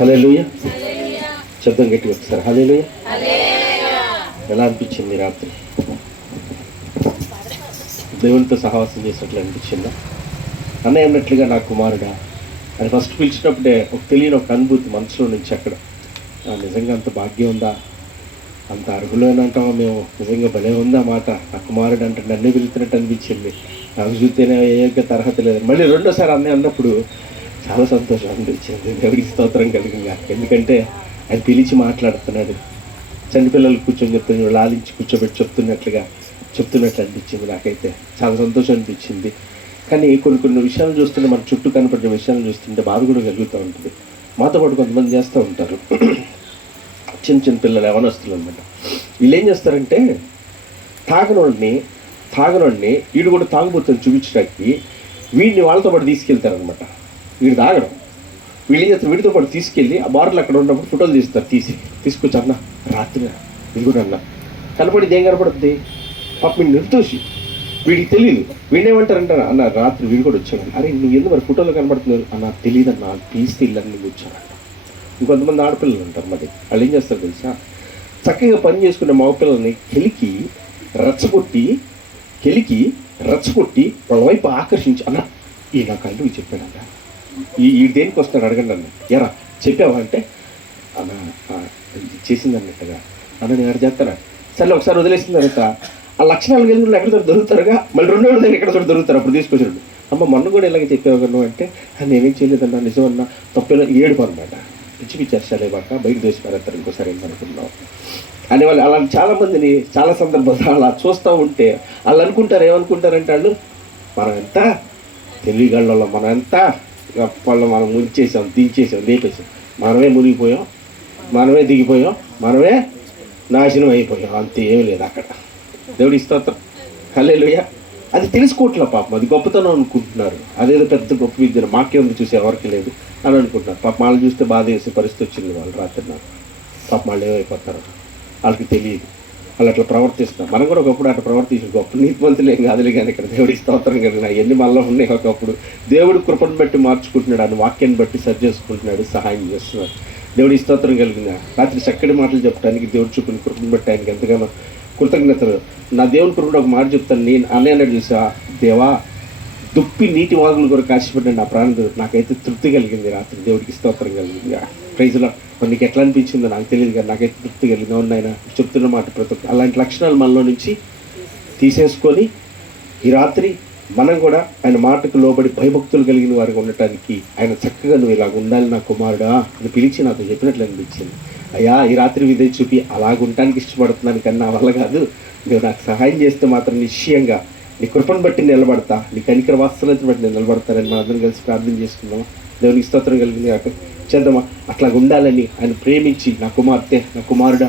Hallelujah శబ్దం గట్టిగా ఒకసారి. హలేలుయ ఎలా అనిపించింది రాత్రి? దేవునితో సహవాసం చేసినట్లు అనిపించిందా? అన్నయ్య అన్నట్లుగా నా కుమారుడా అని ఫస్ట్ పిలిచినప్పుడే ఒక తెలియని ఒక అనుభూతి మనసులో నుంచి అక్కడ. నిజంగా అంత భాగ్యం ఉందా? అంత అర్హులేనంటామా మేము నిజంగా భలే ఉందా మాట? నా కుమారుడు అంటే నన్నే పిలుతున్నట్టు అనిపించింది. నాకు చూస్తేనే ఏ యొక్క తరహత లేదు. మళ్ళీ రెండోసారి అన్నయ్య అన్నప్పుడు చాలా సంతోషం అనిపించింది. దేవుడికి స్తోత్రం కలిగిందా. ఎందుకంటే ఆయన పిలిచి మాట్లాడుతున్నాడు. చిన్నపిల్లలు కూర్చొని చెప్తున్నాడు లాలించి కూర్చోబెట్టి చెప్తున్నట్లుగా చెప్తున్నట్లు అనిపించింది నాకైతే. చాలా సంతోషం అనిపించింది. కానీ కొన్ని కొన్ని విషయాలు చూస్తుంటే మన చుట్టూ కనపడిన విషయాలు చూస్తుంటే బాధ కూడా కలుగుతూ ఉంటుంది. మాతో పాటు కొంతమంది చేస్తూ ఉంటారు. చిన్న చిన్న పిల్లలు యవనస్తులు అనమాట వీళ్ళు ఏం చేస్తారంటే తాగనోడిని తాగనోడిని వీడు కూడా తాగుబోతుని చూపించడానికి వీడిని వాళ్ళతో పాటు తీసుకెళ్తారనమాట వీడు తాగడం. వీళ్ళు ఏం చేస్తారు? వీడితో పాటు తీసుకెళ్ళి ఆ బార్లు అక్కడ ఉన్నప్పుడు ఫోటోలు తీస్తారు తీసి. తీసుకొచ్చి అన్న రాత్రి ఇది కూడా అన్న. కనపడింది ఏం కనపడుతుంది? పాప వీడు నిర్దోషి. వీడికి తెలియదు వీడేమంటారంటారా అన్న రాత్రి వీడు కూడా వచ్చాడు. అరే నువ్వు ఎందుకు మరి ఫోటోలో కనబడుతున్నారు అన్న తెలియదు అన్న తీస్తే ఇల్లని కూర్చోనంట ఇంకొంతమంది ఆడపిల్లలు ఉంటారు మరి. వాళ్ళు ఏం చేస్తారు తెలుసా? చక్కగా పని చేసుకునే మగపిల్లల్ని కెలికి రచ్చగొట్టి కెలికి రచ్చగొట్టి వాళ్ళ వైపు ఆకర్షించి అన్న ఈ నా కళ్ళు చెప్పాడన్న ఈ ఈ దేనికి వస్తాడు అడగండి అన్న ఎరా చెప్పావా అంటే అన్న చేసింది అన్నట్టుగా అన్న నేను ఎక్కడ చేస్తారా సరే ఒకసారి వదిలేసిన తర్వాత ఆ లక్షణాలు కలిగిన ఎక్కడ ఎక్కడ దొరుకుతారుగా? మళ్ళీ రెండు రోజులు దగ్గర ఎక్కడ దొరుకుతారు అప్పుడు తీసుకొచ్చాడు అమ్మ మొన్న కూడా ఇలాగే చెప్పేవాళ్ళు అంటే నేనేం చేయలేదన్నా నిజమన్నా తప్పేలా ఏడుపు అనమాట పిచ్చి పిచ్చి అర్షాలే బాక బయట దోసి ఇంకోసారి ఏమనుకున్నావు అని వాళ్ళు అలా చాలామందిని చాలా సందర్భాలు అలా చూస్తూ ఉంటే వాళ్ళు అనుకుంటారు ఏమనుకుంటారంటే వాళ్ళు మనం ఎంత తెలివిగళ్ళలో మనం ఎంత వాళ్ళు మనం ముంచేసాం దించేసాం లేపేసాం. మనమే మునిగిపోయాం మనమే దిగిపోయాం మనమే నాశనం అయిపోయాం. అంతే ఏం లేదు అక్కడ. దేవుడి స్తోత్రం. హల్లెలూయ. అది తెలుసుకోవట్లే పాపం. అది గొప్పతనం అనుకుంటున్నారు. అదేదో పెద్ద గొప్ప విద్య మాకేముంది చూసే చూసి ఎవరికి లేదు అని అనుకుంటున్నారు. పాప వాళ్ళు చూస్తే బాధ వేసే పరిస్థితి వచ్చింది వాళ్ళు రాత్రి నాకు పాప వాళ్ళు ఏమైపోతారు వాళ్ళకి తెలియదు. వాళ్ళు అట్లా ప్రవర్తిస్తారు మనం కూడా ఒకప్పుడు అట్లా ప్రవర్తించి గొప్ప నీతివంతులు ఏం కాదులే కానీ ఇక్కడ దేవుడి స్తోత్రం కలిగిన ఎన్ని మనలో ఉన్నాయి ఒకప్పుడు. దేవుడు కృపను బట్టి మార్చుకుంటున్నాడు. అని వాక్యాన్ని బట్టి సరి చేసుకుంటున్నాడు. సహాయం చేస్తున్నాడు. దేవుడి స్తోత్రం కలిగిన రాత్రి చక్కటి మాటలు చెప్పడానికి దేవుడు చూపిన కృపను బట్టి ఆయనకి ఎంతగానో కృతజ్ఞతలు. నా దేవుని కృపడు ఒక మాట చెప్తాను. నేను అనే అన్నాడు చూసా దేవా దుప్పి నీటి వాగులు కూడా కాసిపెట్టండి నా ప్రాణం. నాకైతే తృప్తి కలిగింది రాత్రి. దేవుడికి స్తోత్రం కలిగింది. ప్రైజ్లో నీకు ఎట్లా అనిపించిందో నాకు తెలియదు కానీ నాకైతే తృప్తి కలిగింది. అవును ఆయన చెప్తున్న మాట ప్రతి ఒక్క అలాంటి లక్షణాలు మనలో నుంచి తీసేసుకొని ఈ రాత్రి మనం కూడా ఆయన మాటకు లోబడి భయభక్తులు కలిగిన వారికి ఉండటానికి ఆయన చక్కగా నువ్వు ఇలాగ ఉండాలి నా కుమారుడా అని పిలిచి నాకు చెప్పినట్లు అనిపించింది. అయ్యా ఈ రాత్రి విధే చూపి అలాగ ఉండటానికి ఇష్టపడుతున్నాను కానీ నా వల్ల కాదు. నువ్వు నాకు సహాయం చేస్తే మాత్రం నిశ్చయంగా నీ కృపను బట్టి నిలబడతా నీ కనికర వాస్తవాలను బట్టి నేను నిలబడతానని మనందరం అందరం కలిసి ప్రార్థన చేసుకుందాం. దేవునికి స్తోత్రం కలిగింది కాక. చేద్దామా అట్లా ఉండాలని ఆయన ప్రేమించి నా కుమార్తె నా కుమారుడా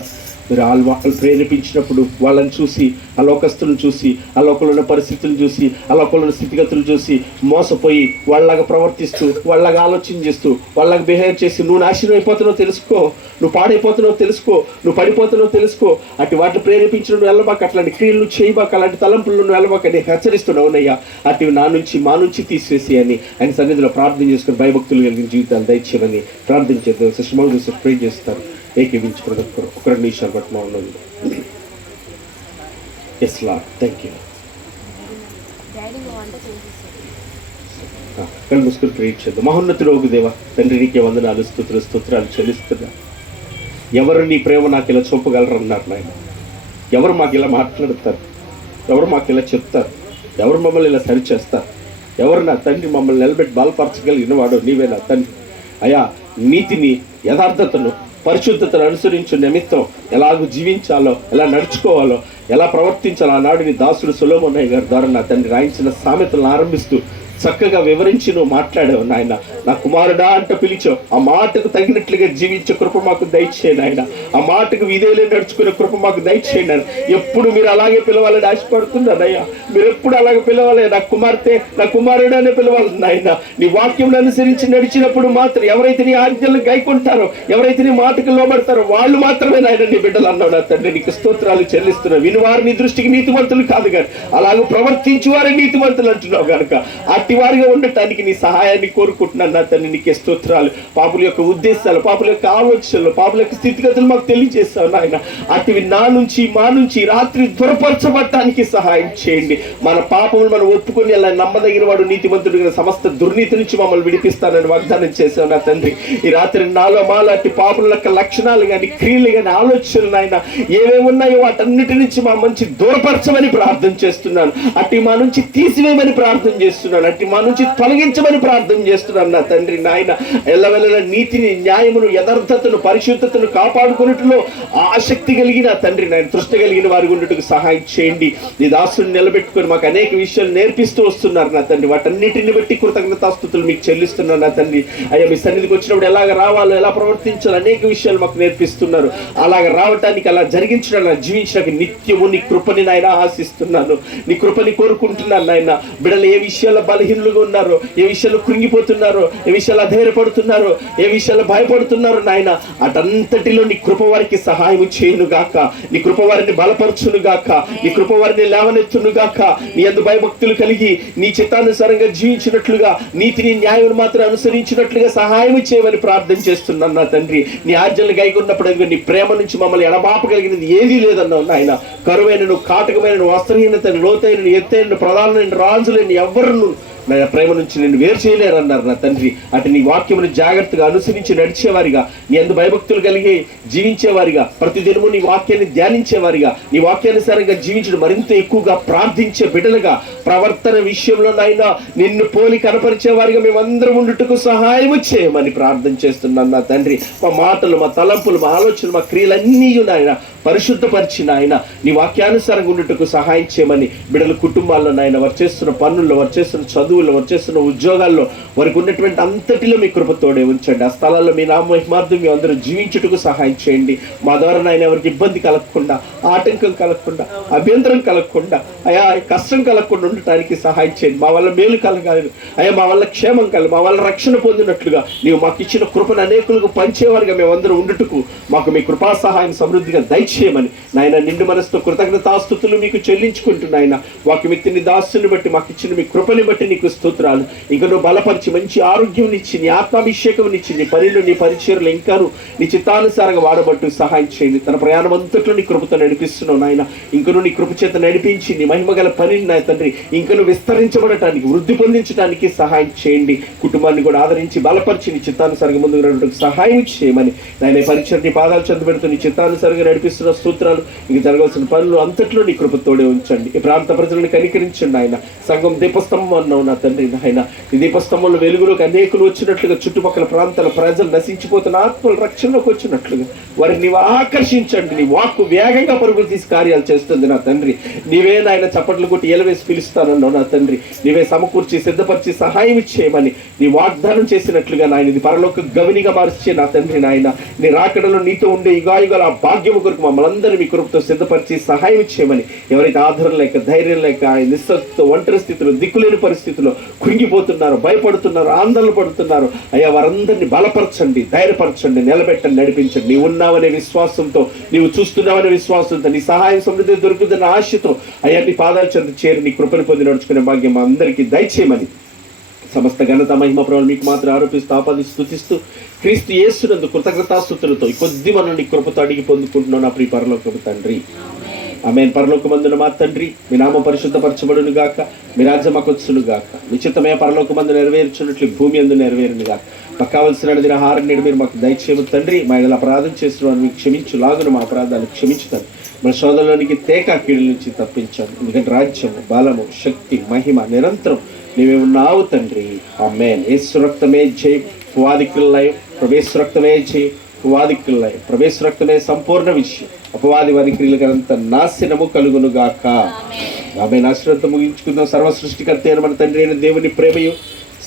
మీరు వాళ్ళు ప్రేరేపించినప్పుడు వాళ్ళని చూసి ఆ లోకస్తులను చూసి ఆ లోకంలో ఉన్న పరిస్థితులను చూసి ఆ లోకంలో ఉన్న స్థితిగతులు చూసి మోసపోయి వాళ్ళలాగా ప్రవర్తిస్తూ వాళ్ళలాగా ఆలోచన చేస్తూ వాళ్ళగా బిహేవ్ చేసి నువ్వు నాశనం అయిపోతున్నావు తెలుసుకో నువ్వు పాడైపోతున్నావు తెలుసుకో నువ్వు పడిపోతున్నావు తెలుసుకో. అటు వాటిని ప్రేరేపించిన నువ్వు వెళ్ళబాక అట్లాంటి క్రియలు చేయబాక అలాంటి తలంపులు నువ్వు వెళ్ళబాక నేను హెచ్చరిస్తున్నావునయ్యా అటు నా నుంచి మా నుంచి తీసివేసి అని ఆయన సన్నిధిలో ప్రార్థన చేసుకుని భయభక్తులు కలిగిన జీవితాలు దయచేయమని ప్రార్థించేద్దాం సుష్మా ప్రే చేస్తారు. ఏకీవించి ప్రతి ఒక్కరు ఒక రెండు నిమిషాలు బట్టి ఎస్ లా థ్యాంక్ యూ కళ్ళు మూసుకుని ప్రేట్ చేద్దాం మహోన్నతుడు దేవ తండ్రి నీకే వందనాలు స్తుతులు స్తోత్రాలు చెల్లిస్తున్నా ఎవరు నీ ప్రేమ నాకు ఇలా చూపగలరు అన్నారు నాయన. ఎవరు మాకు ఇలా మాట్లాడతారు? ఎవరు మాకు ఇలా చెప్తారు? ఎవరు మమ్మల్ని ఇలా సరిచేస్తారు? ఎవరు నా తండ్రి మమ్మల్ని నిలబెట్టి బలపరచగలిగిన వాడు నీవే నా తండ్రి. అయా నీతిని యథార్థతను పరిశుద్ధతను అనుసరించు నిమిత్తం ఎలాగూ జీవించాలో ఎలా నడుచుకోవాలో ఎలా ప్రవర్తించాలో ఆనాడు నీ దాసుడు సులోమన్నయ్య గారి ద్వారా నా తండ్రి రాయించిన సామెతలను ఆరంభిస్తూ చక్కగా వివరించి నువ్వు మాట్లాడావు నాయన. నా కుమారుడా అంట పిలిచావు. ఆ మాటకు తగినట్లుగా జీవించే కృప మాకు దయచేయండి ఆయన ఆ మాటకు విధేయులే నడుచుకునే కృప మాకు దయచేయండి ఆయన ఎప్పుడు మీరు అలాగే పిలవాలని ఆశపడుతున్నాను అయ్యా? మీరు ఎప్పుడు అలాగే పిలవాలి? నా కుమార్తె నా కుమారుడు అనే పిలవాలి నాయన. నీ వాక్యం అనుసరించి నడిచినప్పుడు మాత్రం ఎవరైతే నీ ఆజ్ఞలు గైకుంటారో ఎవరైతే నీ మాటకు లోబడతారో వాళ్ళు మాత్రమే నాయన నీ బిడ్డలు అన్నాడు తండ్రి. నీకు స్తోత్రాలు చెల్లిస్తున్నావు. విని వారు నీ దృష్టికి నీతివంతులు కాదు కానీ అలాగే ప్రవర్తించి వారే నీతివంతులు అంటున్నావు కనుక అట్టి వారిగా ఉండటానికి నీ సహాయాన్ని కోరుకుంటున్నాను నా తండ్రి నీకే స్తోత్రాలు. పాపుల యొక్క ఉద్దేశాలు పాపుల యొక్క ఆలోచనలు పాపుల యొక్క స్థితిగతులు మాకు తెలియజేస్తావు నాయన. అటువి నా నుంచి మా నుంచి రాత్రి దురపరచబడటానికి సహాయం చేయండి. మన పాపములు మనం ఒప్పుకొని అలా నమ్మదగిన వాడు నీతిమంతుడిగా సమస్త దుర్నీతి నుంచి మమ్మల్ని విడిపిస్తానని వాగ్దానం చేశావు నా తండ్రి. ఈ రాత్రి నాలో మాలాంటి పాపుల యొక్క లక్షణాలు కానీ క్రియలు కానీ ఆలోచనలు నాయన ఏమేమి ఉన్నాయో వాటన్నిటి నుంచి మా మంచి దూరపరచమని ప్రార్థన చేస్తున్నాను. అటు మా నుంచి తీసివేయమని ప్రార్థన చేస్తున్నాను. అట్టి మా నుంచి తొలగించమని ప్రార్థన చేస్తున్నాను నా తండ్రి నాయన. ఎల్లవెల్ల నీతిని న్యాయమును యథార్థతను పరిశుద్ధతను కాపాడుకున్నట్లో ఆసక్తి కలిగిన తండ్రి నాయన తృష్ట కలిగిన వారి ఉండటకు సహాయం చేయండి. నీ దాసుని నిలబెట్టుకొని మాకు అనేక విషయాలు నేర్పిస్తూ వస్తున్నారు నా తండ్రి. వాటన్నిటిని బట్టి కృతజ్ఞతాస్తుతులు మీకు చెల్లిస్తున్నాను నా తండ్రి. అయ్యా మీ సన్నిధికి వచ్చినప్పుడు ఎలాగ రావాలో ఎలా ప్రవర్తించాలో అనేక విషయాలు మాకు నేర్పిస్తున్నారు. అలాగ రావటానికి అలా జరిగించడానికి అలా జీవించడానికి నిత్యము నీ కృపని నాయన ఆశిస్తున్నాను. నీ కృపని కోరుకుంటున్నాను నాయన. బిడ్డలు ఏ బల బలహీనులుగా ఉన్నారు. ఏ విషయాలు కృంగిపోతున్నారు? ఏ విషయాలు అధైర్యపడుతున్నారు? ఏ విషయాలు భయపడుతున్నారు నాయన? అటంతటిలో నీ కృప వారికి సహాయం చేయను గాక నీ కృప వారిని బలపరచును గాక నీ కృప వారిని లేవనెత్తును గాక నీ అందు భయభక్తులు కలిగి నీ చిత్తానుసారంగా జీవించినట్లుగా నీతిని న్యాయం మాత్రం అనుసరించినట్లుగా సహాయం చేయమని ప్రార్థన చేస్తున్నాను నా తండ్రి. నీ ఆర్జనలు గైకున్నప్పుడు నీ ప్రేమ నుంచి మమ్మల్ని ఎడబాపగలిగినది ఏదీ లేదన్నావు నాయన. కరువైన కాటకమైన వస్త్రహీనత లోతైన ఎత్తైన ప్రధానమైన రాజులైన ఎవరు నా ప్రేమ నుంచి నేను వేరు చేయలేరు అన్నారు నా తండ్రి. అటు నీ వాక్యమును జాగ్రత్తగా అనుసరించి నడిచేవారిగా నీ అందు భయభక్తులు కలిగి జీవించేవారిగా ప్రతిదినము నీ వాక్యాన్ని ధ్యానించేవారిగా నీ వాక్యానుసారంగా జీవించడం మరింత ఎక్కువగా ప్రార్థించే బిడ్డలుగా ప్రవర్తన విషయంలో నాయన నిన్ను పోలి కనపరిచేవారిగా మేమందరం ఉండుటకు సహాయం చేయమని ప్రార్థన చేస్తున్నాను నా తండ్రి. మా మాటలు మా తలంపులు మా ఆలోచనలు మా క్రియలన్నీ నాయన పరిశుద్ధపరిచిన ఆయన నీ వాక్యానుసారంగా ఉండుటకు సహాయం చేయమని బిడ్డల కుటుంబాల్లో నాయన వారు చేస్తున్న పనుల్లో వారు చేస్తున్న చదువుల్లో వారు ఉద్యోగాల్లో వారికి ఉన్నటువంటి అంతటిలో మీ కృపతోడే ఉంచండి. ఆ స్థలాల్లో మీ నామ మహిమార్థం మీ అందరూ జీవించుటకు సహాయం చేయండి. మా ద్వారా నాయన ఎవరికి ఇబ్బంది కలగకుండా ఆటంకం కలగకుండా అభ్యంతరం కలగకుండా అయా కష్టం కలగకుండా ఉండటానికి సహాయం చేయండి. మా వల్ల మేలు కలగాలి. అయ్యా మా వల్ల క్షేమం కలగాలి. మా వల్ల రక్షణ పొందినట్లుగా నీవు మాకు ఇచ్చిన కృపను అనేకులకు పంచేవారిగా మేమందరం ఉండుటకు మాకు మీ కృపా సహాయం సమృద్ధిగా దయచేయమని. నాయన నిండు మనసుతో కృతజ్ఞతాస్తుతులు మీకు చెల్లించుకుంటున్నాయన. వాకి మిత్తిని దాస్తుని బట్టి మాకు ఇచ్చిన మీ కృపని బట్టి నీకు స్తోత్రాలు. ఇంకా నువ్వు బలపరిచి మంచి ఆరోగ్యం ఇచ్చి నీ ఆత్మాభిషేకం ఇచ్చి నీ పనిలో నీ పరిచయలు ఇంకాను నీ చిత్తానుసారంగా వాడబట్టు సహాయం చేయండి. తన ప్రయాణం అంతట్లో నీ కృపతో నడిపిస్తున్నావు నాయన. ఇంకను నీ కృప చేత నడిపించి నీ మహిమగల పనిని నా తండ్రి ఇంకను విస్తరించబడటానికి వృద్ధి పొందించడానికి సహాయం చేయండి. కుటుంబాన్ని కూడా ఆదరించి బలపరిచి నీ చిత్తానుసారంగా ముందుకు నడవడానికి సహాయం చేయమని. నాయన పరిచయం నీ పాదాలు చెంద పెడుతూ నీ చిత్తానుసారంగా నడిపిస్తున్న స్తోత్రాలు ఇంక జరగాల్సిన పనులు అంతట్లో నీ కృపతోడే ఉంచండి. ఈ ప్రాంత ప్రజలను కనికరించండి ఆయన సంఘం దీపస్తంభం అన్న నా తండ్రి నాయన. ఈ దీపస్తంభంలో వెలుగులోకి అనేకులు వచ్చినట్లుగా చుట్టుపక్కల ప్రాంతాల ప్రజలు నశించిపోతున్న ఆత్మలు రక్షణలోకి వచ్చినట్లుగా. వారిని నీవు ఆకర్షించండి నీ వాక్కు వేగంగా పరుగులు తీసి కార్యాలు చేస్తుంది నా తండ్రి. నీవే నాయన చప్పట్లు కొట్టి ఎలవేసి పిలుస్తానన్నావు నా తండ్రి. నీవే సమకూర్చి సిద్ధపరిచి సహాయం ఇచ్చేయమని నీ వాగ్దానం చేసినట్లుగా నాయన ఇది పరలోక గవినిగా మార్చే నా తండ్రి నాయన. నీ రాకడలో నీతో ఉండే యుగాయుగాల ఆ భాగ్యము కొరకు మమ్మల్ని మీ కృపతో సిద్ధపరిచి సహాయం ఇచ్చేయమని ఎవరైతే ఆధారం లేక ధైర్యం లేక నిస్సత్తుతో ఒంటరి స్థితిలో దిక్కులేని పరిస్థితులు కుంగిపోతున్నారు భయపడుతున్నారు ఆందోళన పడుతున్నారు. అయ్యా వారందరినీ బలపరచండి ధైర్యపరచండి నిలబెట్టండి నడిపించండి. నీవు ఉన్నావనే విశ్వాసంతో నీవు చూస్తున్నావనే విశ్వాసంతో నీ సహాయం సమృద్ధి దొరుకుతున్న ఆశతో అయ్యా నీ పాదాల చెంత చేరి నీ కృపను పొంది నడుచుకునే భాగ్యం మా అందరికీ దయచేయమని సమస్త ఘనత మహిమ ప్రభావం మీకు మాత్రం ఆరోపిస్తూ ఆపాది స్థుతిస్తూ క్రీస్తు యేసునందు కృతజ్ఞతాస్థుతులతో ఈ కొద్ది మనం నీ కృపతో అడిగి పొందుకుంటున్నావు నా ప్రియ పరలోకపు తండ్రి. ఆమె పరలోకమందున మా తండ్రి మీ నామ పరిశుద్ధపరచబడును గాక మీ రాజ్యం మాకొచ్చును గాక. నిశ్చితమే పరలోకమందు నెరవేర్చున్నట్లు భూమి అందు నెరవేరును గాక. మాకు కావలసిన దిన నేడు మీరు మాకు దయచేయము తండ్రి మా ఇలా అపరాధం చేసిన వారిని క్షమించు లాగును మా అపరాధాలు క్షమించుతాను మన సోదరులోనికి తేకా కీడు నుంచి తప్పించాను ఎందుకంటే రాజ్యము బలము శక్తి మహిమ నిరంతరం నీవే ఉన్నావు తండ్రి. ఆమెన్. యేసు రక్తమే జై వాదికులై ప్రవేశ రక్తమే జై ప్రవేశ రక్తమే సంపూర్ణ విషయం. అపవాది వారి క్రియలకంత నాశనము కలుగును గాక ఆమె నాశనంతో ముగించుకుందాం. సర్వ సృష్టికర్త అయిన మన తండ్రి అయిన దేవుని ప్రేమయు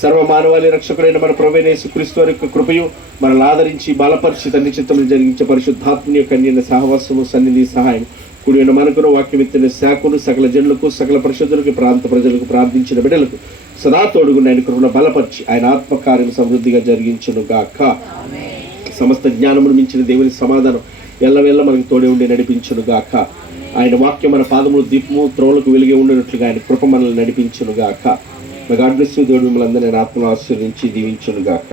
సర్వ మానవాళి రక్షకుడైన మన ప్రభువైన యేసుక్రీస్తు వారి యొక్క కృపయు మనల్ని ఆదరించి బలపరిచి తండ్రి చిత్తములు జరిగించే పరిశుద్ధాత్మని యొక్క అన్యన సహవాసము సన్నిధి సహాయం కుడిన మనకును వాక్యం ఎత్తిన శాఖను సకల జనులకు సకల పరిశుద్ధులకు ప్రాంత ప్రజలకు ప్రార్థించిన బిడ్డలకు సదా తోడుగున్న ఆయన కృపను బలపరిచి ఆయన ఆత్మకార్యం సమృద్ధిగా జరిగించును గాక సమస్త జ్ఞానమును మించిన దేవుని సమాధానం ఎల్లవెల్ల మనకు తోడే ఉండి నడిపించును గాక ఆయన వాక్యం మన పాదములు దీపము త్రోలకు వెలిగి ఉండినట్లుగా ఆయన కృప మనల్ని నడిపించును గాక గాడ్ బ్లెస్ దేవుడు మిమ్మల్ని అందరినీ ఆత్మను ఆశీర్వించి దీవించును గాక